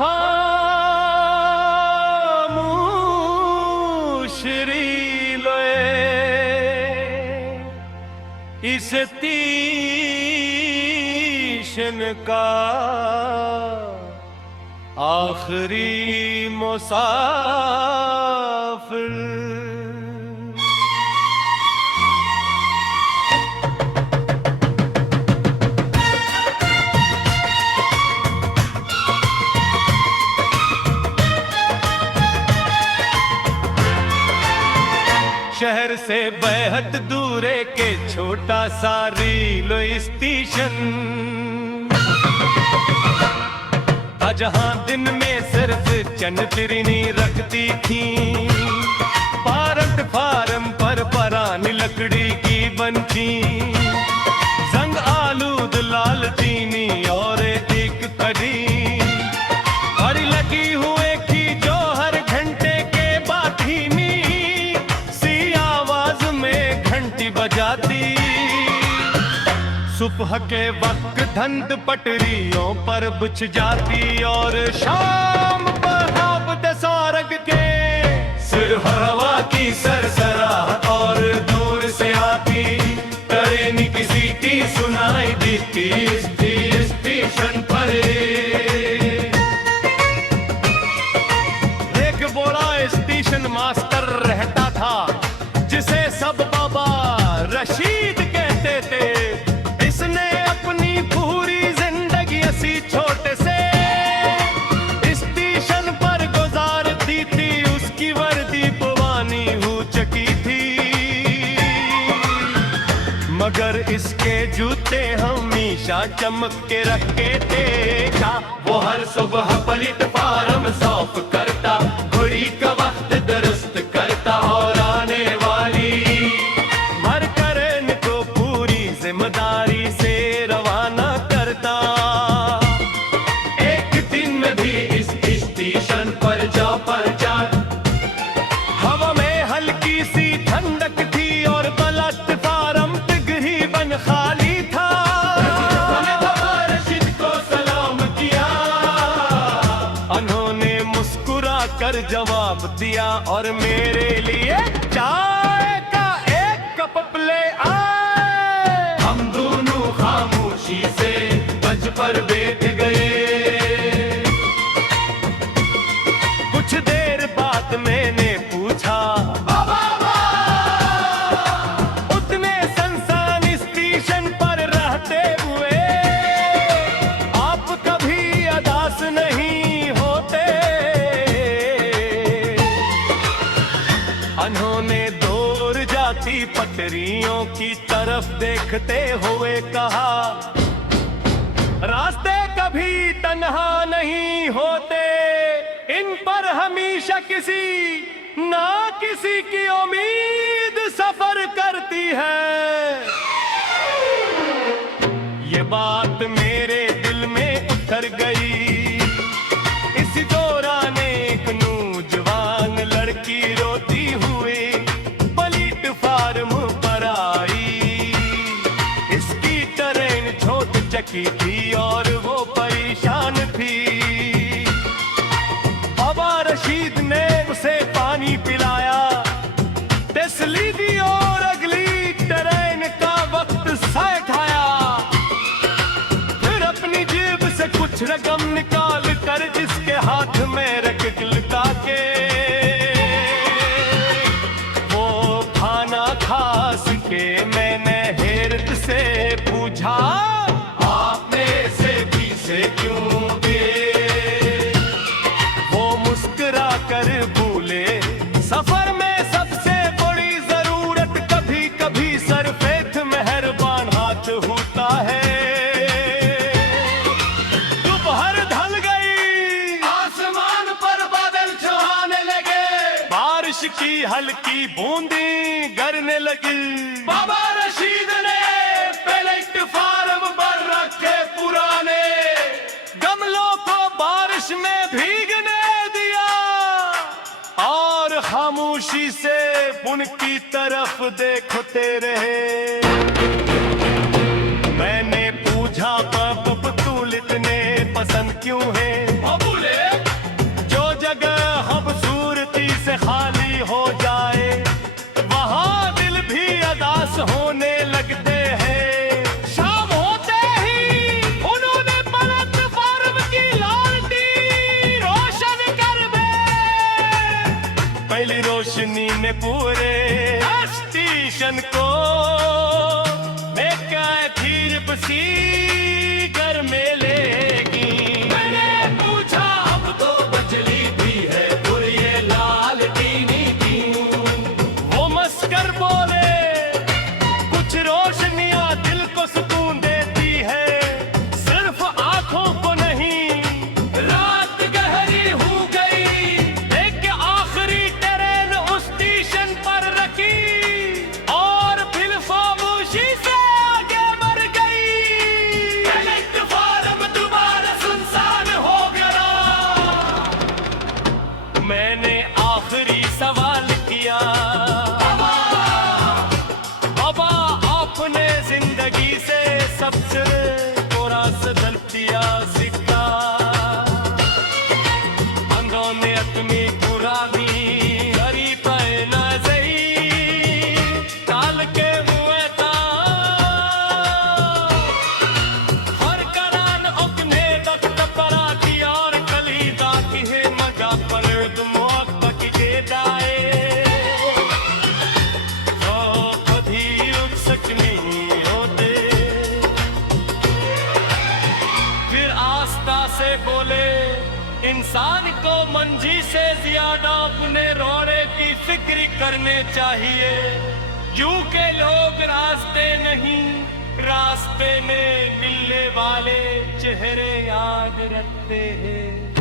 खामोश रीलोए इस तीशन का आखिरी मुसाफिर। शहर से बेहद दूरे के छोटा सा रेलवे स्टेशन था, जहां दिन में सिर्फ चंद तिरनी रखती थी। प्लेटफार्म पर पुरानी लकड़ी की बनती जंग आलूद लाल चीनी और एक कड़ी और लगी हुए की जो हर घंटे के बाद धीमी सी आवाज में घंटी बजाती। सुबह के वक्त धंध पटरियों पर बुझ जाती और शाम बहावत सारग के सिर्फ हवा की सरसराहट और दूर से आती ट्रेन की सीटी सुनाई देती स्टेशन पर। एक बड़ा स्टेशन मास्टर रहता था जिसे सब बाबा रशीद कहते थे। इसने अपनी पूरी जिंदगी इसी छोटे से स्टेशन पर गुजार दी थी। उसकी वर्दी पुरानी हो चुकी थी मगर इसके जूते हमेशा चमक के रखे थे। वो हर सुबह प्लेटफार्म साफ करता, घड़ी का वक्त दुरुस्त करता और आने वाली हर ट्रेन को पूरी जिम्मेदारी से रवाना करता। एक दिन में भी इस स्टेशन पर जा हवा में हल्की सी ठंडक थी और प्लेटफार्म तकरीबन खाली था। रशीद को सलाम किया, उन्होंने मुस्कुरा कर जवाब दिया और मेरे लिए चाय का एक कप ले आए। हम दोनों खामोशी से मंच पर बैठ गए। कुछ देर बाद मैंने पूछा, उतने संसान स्टेशन पर रहते हुए आप कभी अदास नहीं होते? उन्होंने दूर जाती पटरियों की तरफ देखते हुए कहा, रास्ते कभी तन्हा नहीं होते, इन पर हमेशा किसी ना किसी की उम्मीद सफर करती है। ये बात मेरे दिल में उतर गई। इस दौरान एक नौजवान लड़की रोती हुई प्लेटफार्म पर आई। इसकी ट्रेन छूट चुकी थी और वो परेशान थी। बाबा रशीद ने उसे पानी पिलाया, तसल्ली दी और अगली ट्रेन का वक्त बैठाया। फिर अपनी जेब से कुछ रकम निकाल कर जिसके हाथ में रख लुटा के वो खाना खा सके। मैंने हैरत से पूछा, आपने से पीछे क्यों गए? वो मुस्कुरा कर बोले, सफर में सबसे बड़ी जरूरत कभी कभी सरफेत मेहरबान हाथ होता है। दोपहर ढल गई, आसमान पर बादल छाने लगे, बारिश की हल्की बूंदी गिरने लगी। बाबा रशीद ने प्लेटफार्म पर रखे पुराने गमलों को बारिश में भीगने दिया और खामोशी से उनकी तरफ देखते रहे। मैंने पूछा, बबूल इतने पसंद क्यों है? किसी घर में लेगी। मैंने पूछा अब तो बजली भी है और ये लाल टीनी की। वो मस्कर बोले कुछ रोशनियां दिल को सुकून देती है, सिर्फ आंखों को नहीं। रात गहरी हो गई, एक आखिरी ट्रेन उस स्टेशन पर रखी और फिर खामोशी से आगे बढ़ गई। प्लेटफार्म दोबारा सुनसान हो गया। मैंने आखिरी सवाल किया, बाबा आपने जिंदगी से सबसे थोड़ा सा दर्द दिया सिक्का। अंधों ने अपनी पुरानी घड़ी पहना सही काल के हुए था। हर करान उकने दक्त परा की और कली दाकी है मगा पर तुम वक्त के दाए। कभी रुक सकनी होते, फिर आस्था से बोले इंसान को मंजी से ज्यादा अपने रोने की फिक्र करने चाहिए। यूं के लोग रास्ते नहीं, रास्ते में मिलने वाले चेहरे याद रखते हैं।